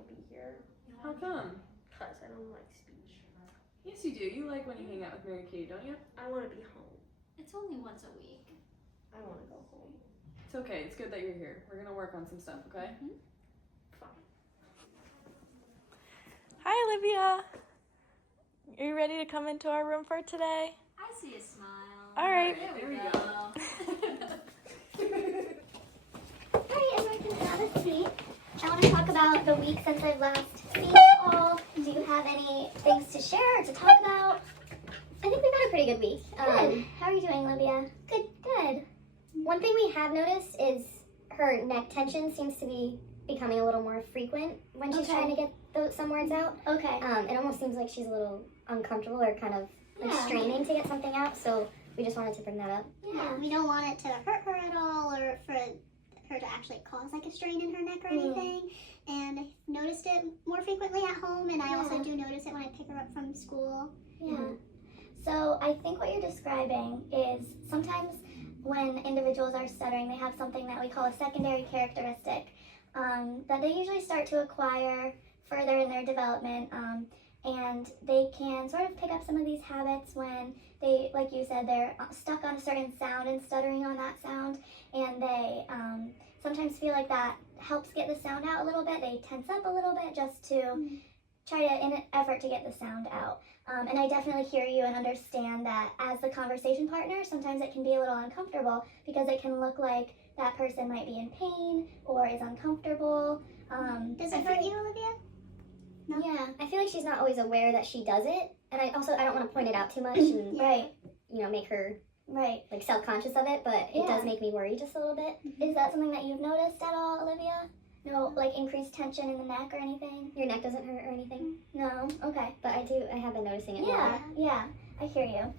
want to be here. How come? Because I don't like speech. Yes, you do. You like when you hang out with Mary Kay, don't you? I want to be home. It's only once a week. I want to go home. It's okay. It's good that you're here. We're gonna work on some stuff, okay? Fine. Hi, Olivia. Are you ready to come into our room for today? I see a smile. All right. There we go. Hi, everyone can have a seat. I want to talk about the week since I've last seen you all. Do you have any things to share or to talk about? I think we've had a pretty good week. Good. How are you doing, Olivia? Good. One thing we have noticed is her neck tension seems to be becoming a little more frequent when she's trying to get some words out. Okay. It almost seems like she's a little uncomfortable or kind of like straining to get something out, so we just wanted to bring that up. Yeah. We don't want it to hurt her at all or for her to actually cause like a strain in her neck or anything. And I noticed it more frequently at home, and I also do notice it when I pick her up from school. Yeah. So I think what you're describing is sometimes when individuals are stuttering, they have something that we call a secondary characteristic that they usually start to acquire further in their development. And they can sort of pick up some of these habits when they, like you said, they're stuck on a certain sound and stuttering on that sound. And they sometimes feel like that helps get the sound out a little bit. They tense up a little bit just to try to, in an effort to get the sound out. And I definitely hear you and understand that as the conversation partner, sometimes it can be a little uncomfortable because it can look like that person might be in pain or is uncomfortable. Does it hurt you, Olivia? No? Yeah. I feel like she's not always aware that she does it, and I don't want to point it out too much and Right. make her Right. like self-conscious of it, but it does make me worry just a little bit. Is that something that you've noticed at all, Olivia? No, like increased tension in the neck or anything? Your neck doesn't hurt or anything, No? Okay. but I have been noticing it Yeah, more. yeah, I hear you.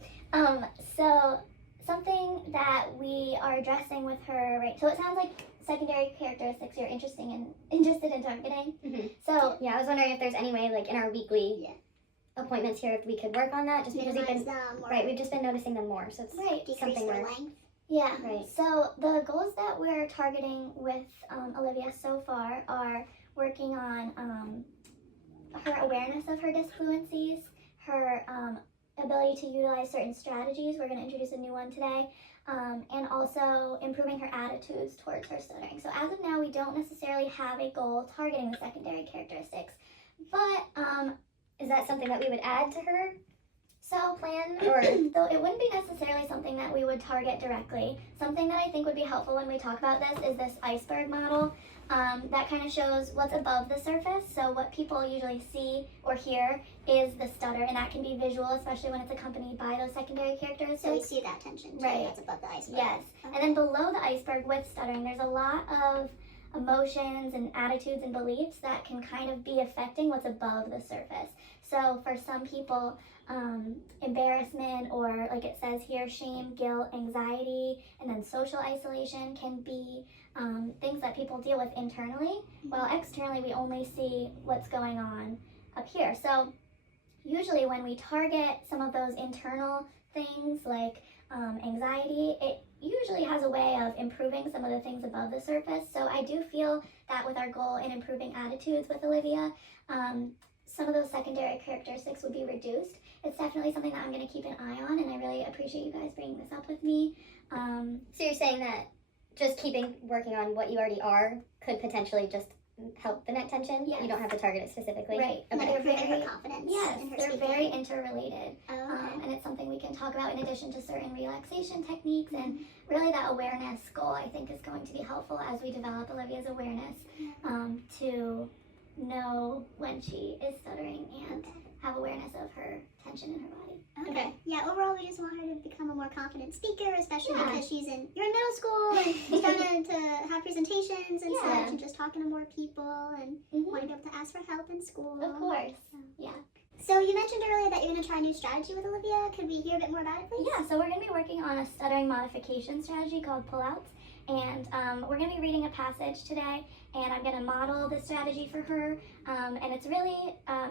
So something that we are addressing with her, right? So it sounds like secondary characteristics you're interested in targeting. So Yeah, I was wondering if there's any way, like in our weekly appointments here, if we could work on that, just because Minimize them or we've just been noticing them more, so it's decrease something their we're length. yeah, Right. So the goals that we're targeting with Olivia so far are working on her awareness of her disfluencies, her ability to utilize certain strategies. We're going to introduce a new one today. And also improving her attitudes towards her stuttering. So as of now, we don't necessarily have a goal targeting the secondary characteristics, but Is that something that we would add to her so plan, or though it wouldn't be necessarily something that we would target directly. Something that I think would be helpful when we talk about this is this iceberg model that kind of shows what's above the surface. So what people usually see or hear is the stutter, and that can be visual, especially when it's accompanied by those secondary characteristics. So we see that tension too, Right. that's above the iceberg. Yes. Okay. And then below the iceberg with stuttering, there's a lot of emotions and attitudes and beliefs that can kind of be affecting what's above the surface. So for some people, embarrassment, or like it says here, shame, guilt, anxiety, and then social isolation can be things that people deal with internally, while externally we only see what's going on up here. So usually when we target some of those internal things like anxiety, it usually has a way of improving some of the things above the surface. So I do feel that with our goal in improving attitudes with Olivia, some of those secondary characteristics would be reduced. It's definitely something that I'm going to keep an eye on, and I really appreciate you guys bringing this up with me. so you're saying that just working on what you already are could potentially just help the neck tension? Yes. You don't have to target it specifically? Right. Like They're improving very, her confidence yes, in her they're speaking. very interrelated. Oh, okay. And it's something we can talk about in addition to certain relaxation techniques, and really that awareness goal I think is going to be helpful as we develop Olivia's awareness to know when she is stuttering and have awareness of her tension in her body. Okay. Yeah, overall we just want her to become a more confident speaker, especially Yeah. because you're in middle school and starting to have presentations and Yeah. such, and just talking to more people and want to be able to ask for help in school. Of course. Yeah. So you mentioned earlier that you're going to try a new strategy with Olivia. Could we hear a bit more about it, please? Yeah, so we're going to be working on a stuttering modification strategy called pullouts. And we're going to be reading a passage today, and I'm going to model the strategy for her. And it's really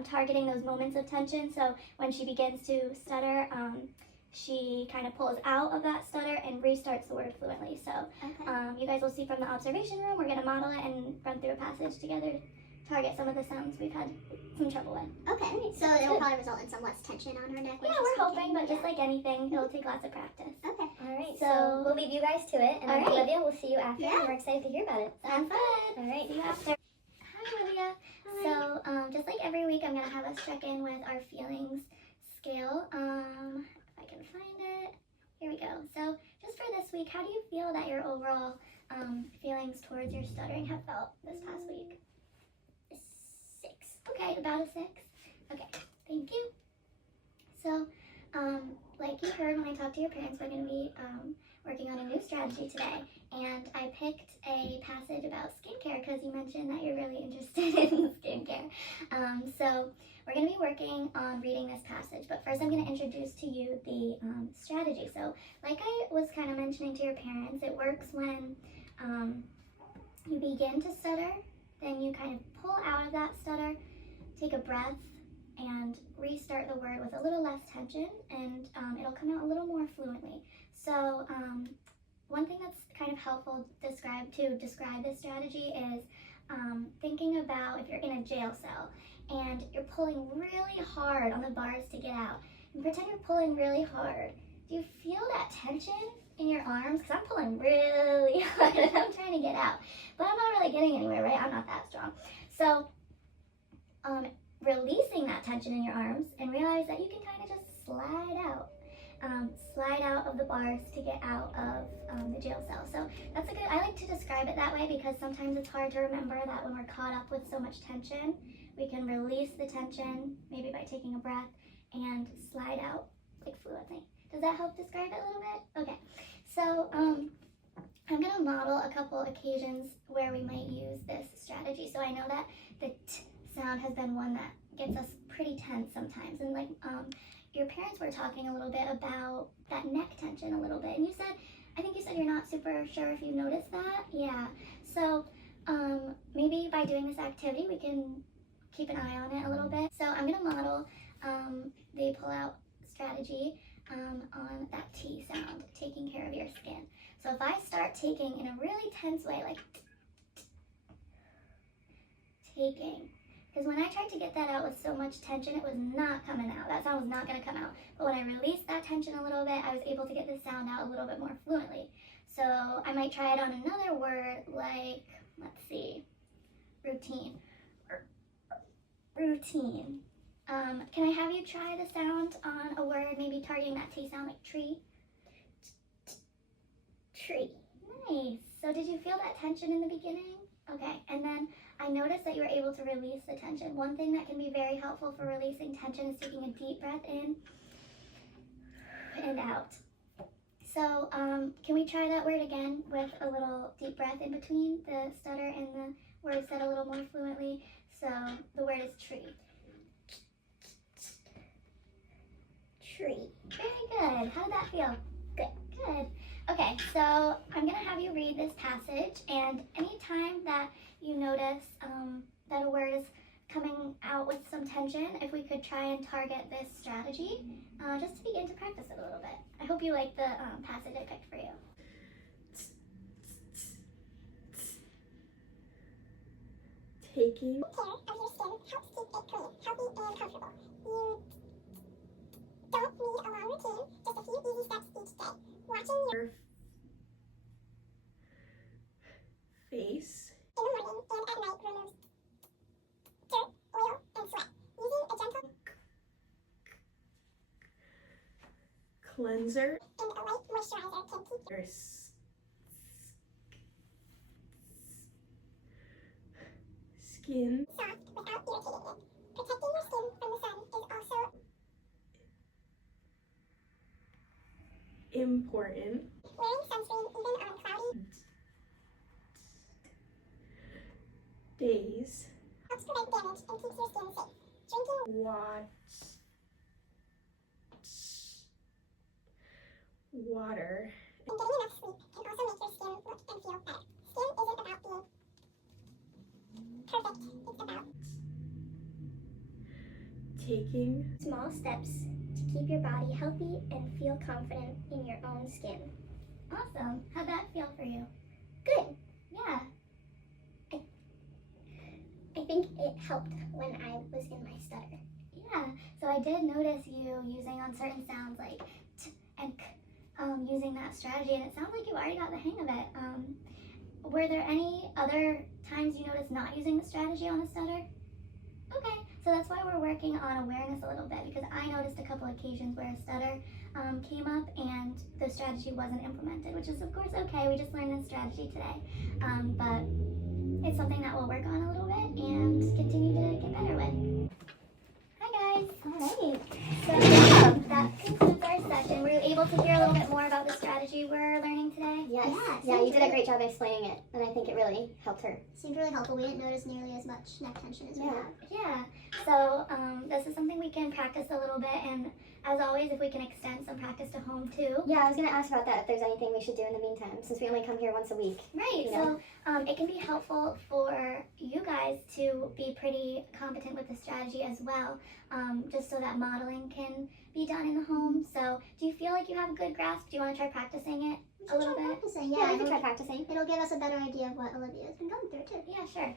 targeting those moments of tension. So when she begins to stutter, she kind of pulls out of that stutter and restarts the word fluently. So Okay. you guys will see from the observation room, we're going to model it and run through a passage together target some of the sounds we've had some trouble with. Okay, so it'll probably result in some less tension on her neck. when Yeah, she's we're hoping, speaking. but just like anything, it'll take lots of practice. Okay. All right, So- so we'll leave you guys to it, and then All right. Olivia, we'll see you after, Yeah. and we're excited to hear about it. Sounds fun. All right. See you after. Hi, Olivia. So, just like every week, I'm gonna have us check in with our feelings scale. If I can find it, here we go. So, just for this week, how do you feel that your overall feelings towards your stuttering have felt this past week? 6. Okay, about a 6. Okay, thank you. So, like you heard when I talked to your parents, we're gonna be working on a new strategy today. And I picked a passage about skincare because you mentioned that you're really interested in skincare. So we're going to be working on reading this passage, but first I'm going to introduce to you the strategy. So like I was kind of mentioning to your parents, it works when you begin to stutter, then you kind of pull out of that stutter, take a breath, and restart the word with a little less tension, and it'll come out a little more fluently. So one thing that's kind of helpful to describe this strategy is thinking about if you're in a jail cell and you're pulling really hard on the bars to get out. And pretend you're pulling really hard. Do you feel that tension in your arms? Because I'm pulling really hard and I'm trying to get out. But I'm not really getting anywhere, right? I'm not that strong. So releasing that tension in your arms and realize that you can kind of just slide out. Slide out of the bars to get out of the jail cell. So I like to describe it that way because sometimes it's hard to remember that when we're caught up with so much tension, we can release the tension, maybe by taking a breath, and slide out like fluently. Does that help describe it a little bit? Okay, so I'm gonna model a couple occasions where we might use this strategy. So I know that the t sound has been one that gets us pretty tense sometimes, and like your parents were talking a little bit about that neck tension a little bit, and I think you said you're not super sure if you noticed that. Yeah, so maybe by doing this activity we can keep an eye on it a little bit. So I'm gonna model the pull-out strategy on that T sound, taking care of your skin. So if I start taking in a really tense way, like taking, because when I tried to get that out with so much tension, it was not coming out. That sound was not going to come out. But when I released that tension a little bit, I was able to get the sound out a little bit more fluently. So I might try it on another word like, let's see, routine. Routine. Can I have you try the sound on a word, maybe targeting that T sound like tree? Tree. Nice. So did you feel that tension in the beginning? Okay, and then I noticed that you were able to release the tension. One thing that can be very helpful for releasing tension is taking a deep breath in and out. So can we try that word again with a little deep breath in between the stutter and the word said a little more fluently? So the word is tree. Tree. Very good. How did that feel? Good. Okay, so I'm going to have you read this passage, and anytime that you notice that a word is coming out with some tension, if we could try and target this strategy, just to begin to practice it a little bit. I hope you like the passage I picked for you. Taking Care of your skin helps keep it clean, healthy, and comfortable. You don't need a long routine, just a few easy steps each day. Watching your face, in the morning and at night removes dirt, oil, and sweat. Using a gentle cleanser, and a light moisturizer can keep your skin soft without irritating it. Protecting your skin from the sun is also important. wearing sunscreen even on cloudy Days, helps prevent damage and keeps your skin safe. Drinking water, and getting enough sleep can also make your skin look and feel better. Skin isn't about being perfect, it's about taking Small steps to keep your body healthy and feel confident in your own skin. Awesome. How'd that feel for you? Good. Yeah. I think it helped when I was in my stutter. Yeah, so I did notice you using on certain sounds like t and k, using that strategy, and it sounds like you already got the hang of it. Were there any other times you noticed not using the strategy on a stutter? Okay, so that's why we're working on awareness a little bit, because I noticed a couple occasions where a stutter came up and the strategy wasn't implemented, which is of course okay. We just learned this strategy today, but it's something that we'll work on a little bit and continue to get better with. Hi guys. Alright. So that concludes our session. Were you able to hear a little bit more about the strategy we're learning today? Yes. Yeah, Yeah, you seems did a really- great job explaining it, and I think it really helped her. Seemed really helpful. We didn't notice nearly as much neck tension as we Yeah. have. Yeah. So this is something we can practice a little bit, and as always, if we can extend some practice to home too. Yeah, I was going to ask about that, if there's anything we should do in the meantime, since we only come here once a week. Right. You So it can be helpful for you guys to be pretty competent with the strategy as well, just so that modeling can be done in the home. So do you feel like you have a good grasp? Do you want to try practicing it We a should little try bit? practicing. Yeah, Yeah, we could it'll, try practicing. it'll give us a better idea of what Olivia's been going through too. Yeah, sure.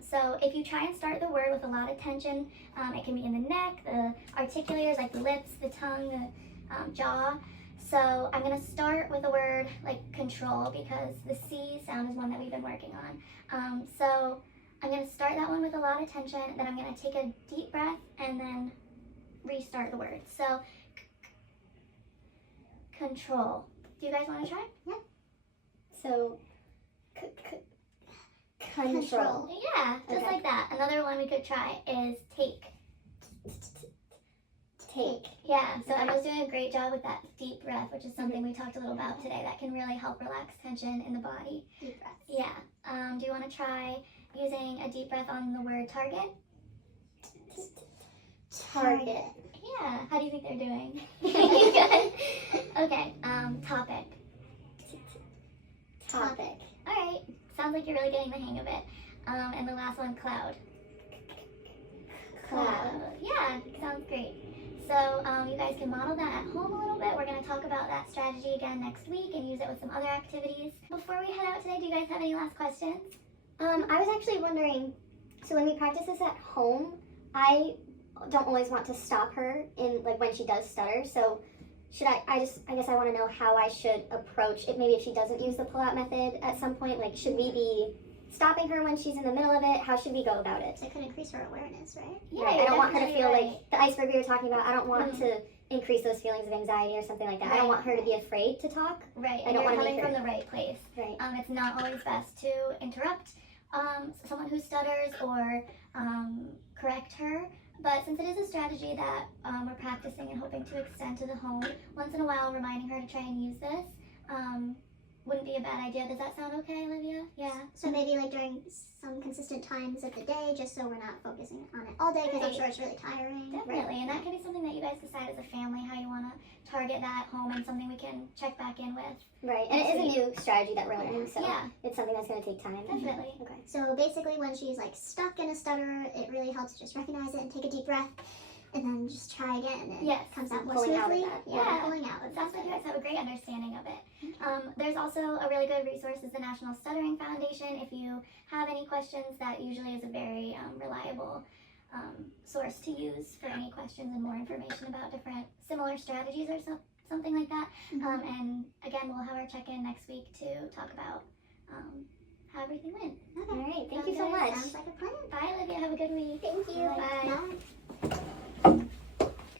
So if you try and start the word with a lot of tension, it can be in the neck, the articulators like the lips, the tongue, the jaw. So I'm going to start with the word like control, because the C sound is one that we've been working on. So I'm going to start that one with a lot of tension, then I'm going to take a deep breath and then restart the word. So control. Do you guys want to try? So, control. Yeah, just Okay. like that. Another one we could try is take. Take. Yeah, so Emma's doing a great job with that deep breath, which is something we talked a little about today that can really help relax tension in the body. Deep breath. Yeah. Do you want to try using a deep breath on the word target? Target. Yeah. How do you think they're doing? Good. Okay. Topic. Topic. All right. Sounds like you're really getting the hang of it. And the last one, cloud. Cloud. Yeah, sounds great. So you guys can model that at home a little bit. We're going to talk about that strategy again next week and use it with some other activities. Before we head out today, do you guys have any last questions? I was actually wondering, so when we practice this at home, I don't always want to stop her in, like, when she does stutter. So should I guess I want to know how I should approach it. Maybe if she doesn't use the pull-out method at some point, like, should we be stopping her when she's in the middle of it? How should we go about it? So it could increase her awareness, right? Yeah, Right, I you're don't want her to definitely feel right. like the iceberg we were talking about. I don't want to increase those feelings of anxiety or something like that. I don't Right. want her to be afraid to talk. Right, I and don't you're wanna coming make from her- the right place. Right. It's not always best to interrupt someone who stutters or correct her. But since it is a strategy that we're practicing and hoping to extend to the home, once in a while reminding her to try and use this wouldn't be a bad idea. Does that sound okay, Olivia? Yeah. So maybe like during some consistent times of the day, just so we're not focusing on it all day, because I'm Right. sure it's really tiring. Definitely, and that can be something that you guys decide as a family how you want to target that at home, and something we can check back in with. Right. And it is a new strategy that we're learning, so Yeah. it's something that's going to take time. Definitely. Okay. So basically, when she's like stuck in a stutter, it really helps to just recognize it and take a deep breath, and then just try again. And Yes. it comes out And more pulling out of smoothly. that. Yeah. Pulling out. It sounds like you guys have a great understanding of it. There's also a really good resource is the National Stuttering Foundation. If you have any questions, that usually is a very reliable source to use for any questions and more information about different similar strategies or something like that. And again, we'll have our check-in next week to talk about how everything went. All right. Thank Sound you so good? much. Sounds like a plan. Bye, Olivia. Have a good week.